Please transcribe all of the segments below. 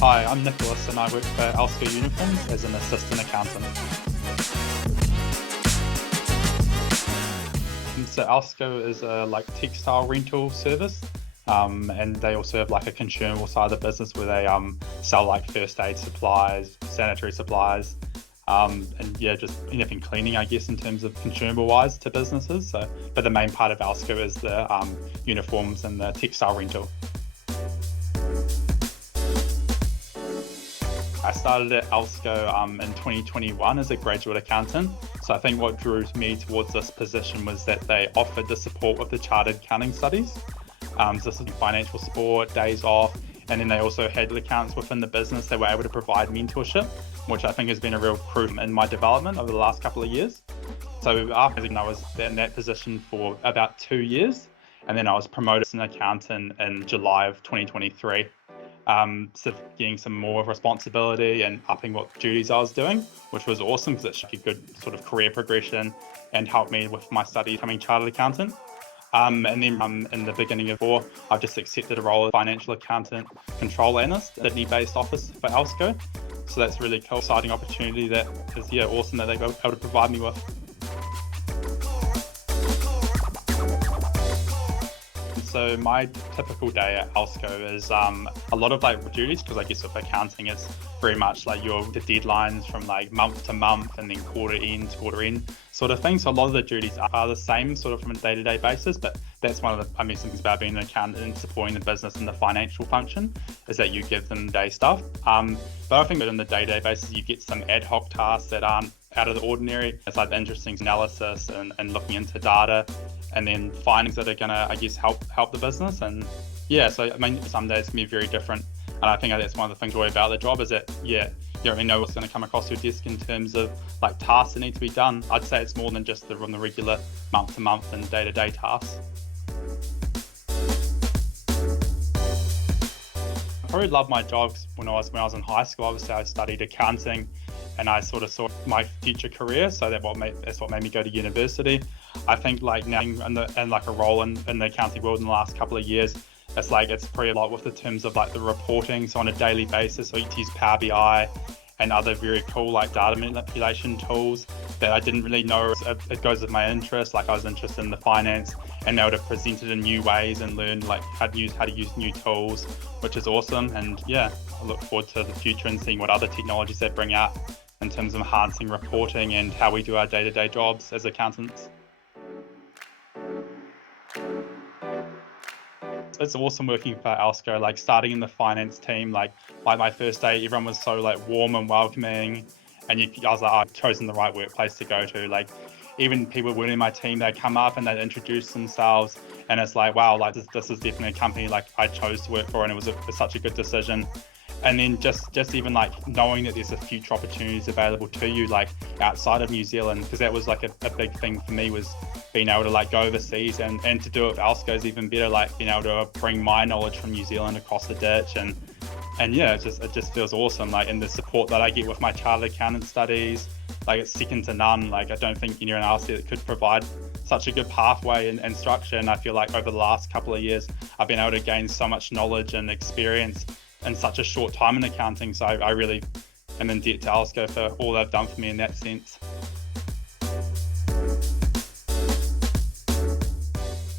Hi, I'm Nicholas and I work for Alsco Uniforms as an assistant accountant. So Alsco is a textile rental service, and they also have a consumable side of the business where they sell first aid supplies, sanitary supplies, and yeah, just anything cleaning, I guess, in terms of consumable wise to businesses. But the main part of Alsco is the uniforms and the textile rental. I started at Alsco in 2021 as a graduate accountant. So I think what drew me towards this position was that they offered the support with the chartered accounting studies. So this is financial support, days off, and then they also had accountants within the business that were able to provide mentorship, which I think has been a real crucial in my development over the last couple of years. So after I was in that position for about 2 years, and then I was promoted as an accountant in July of 2023. So getting some more responsibility and upping what duties I was doing, which was awesome because it's a good sort of career progression and helped me with my study becoming chartered accountant. And then in the beginning of I've just accepted a role as financial accountant, control analyst, Sydney-based office for Alsco. So that's a really cool, exciting opportunity that is awesome that they've been able to provide me with. So my typical day at Alsco is a lot of duties, because I guess with accounting it's very much the deadlines from month to month and then quarter end to quarter end sort of thing. So a lot of the duties are the same sort of from a day-to-day basis, but that's one of the amazing things about being an accountant and supporting the business in the financial function is that you give them day stuff. But I think that on the day-to-day basis you get some ad hoc tasks that aren't out of the ordinary. It's the interesting analysis and looking into data, and then findings that are going to, I guess, help the business. And yeah, so some days can be very different. And I think that's one of the things really about the job is that, you don't really know what's going to come across your desk in terms of tasks that need to be done. I'd say it's more than just the regular month to month and day-to-day tasks. I probably loved my job when I was in high school. Obviously, I studied accounting, and I sort of saw my future career. So that's what made me go to university. I think now in a role in the accounting world in the last couple of years, it's pretty a lot with the terms of the reporting. So on a daily basis, I use Power BI and other very cool data manipulation tools that I didn't really know. It goes with my interest. I was interested in the finance and be able to present it in new ways and learn how to use new tools, which is awesome. And yeah, I look forward to the future and seeing what other technologies they bring out in terms of enhancing reporting and how we do our day-to-day jobs as accountants. It's awesome working for Alsco, starting in the finance team, my first day, everyone was so warm and welcoming, and I was I've chosen the right workplace to go to. Even people who weren't in my team, they'd come up and they'd introduce themselves, and it's wow, this is definitely a company I chose to work for, and it was such a good decision. And then just even knowing that there's a future opportunities available to you outside of New Zealand, because that was a big thing for me, was being able to go overseas, and to do it with Alsco is even better, being able to bring my knowledge from New Zealand across the ditch, and yeah, it just feels awesome. And the support that I get with my chartered accountant studies, it's second to none. I don't think anyone else that could provide such a good pathway and structure. And I feel over the last couple of years I've been able to gain so much knowledge and experience in such a short time in accounting. So I really am in debt to Alsco for all they've done for me in that sense.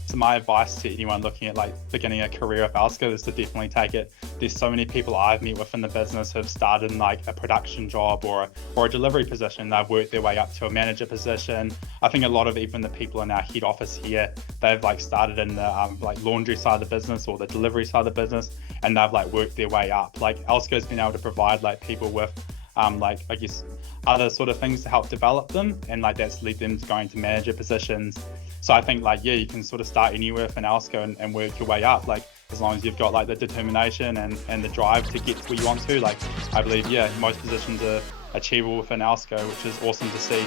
So my advice to anyone looking at beginning a career with Alsco is to definitely take it. There's so many people I've met within the business who have started in a production job or a delivery position. They've worked their way up to a manager position. I think a lot of even the people in our head office here, they've started in the laundry side of the business or the delivery side of the business, and they've worked their way up. Alsco's been able to provide people with I guess other sort of things to help develop them, and that's led them to going to manager positions. So I think you can sort of start anywhere within Alsco and work your way up, as long as you've got the determination and the drive to get to where you want to. I believe most positions are achievable within Alsco, which is awesome to see.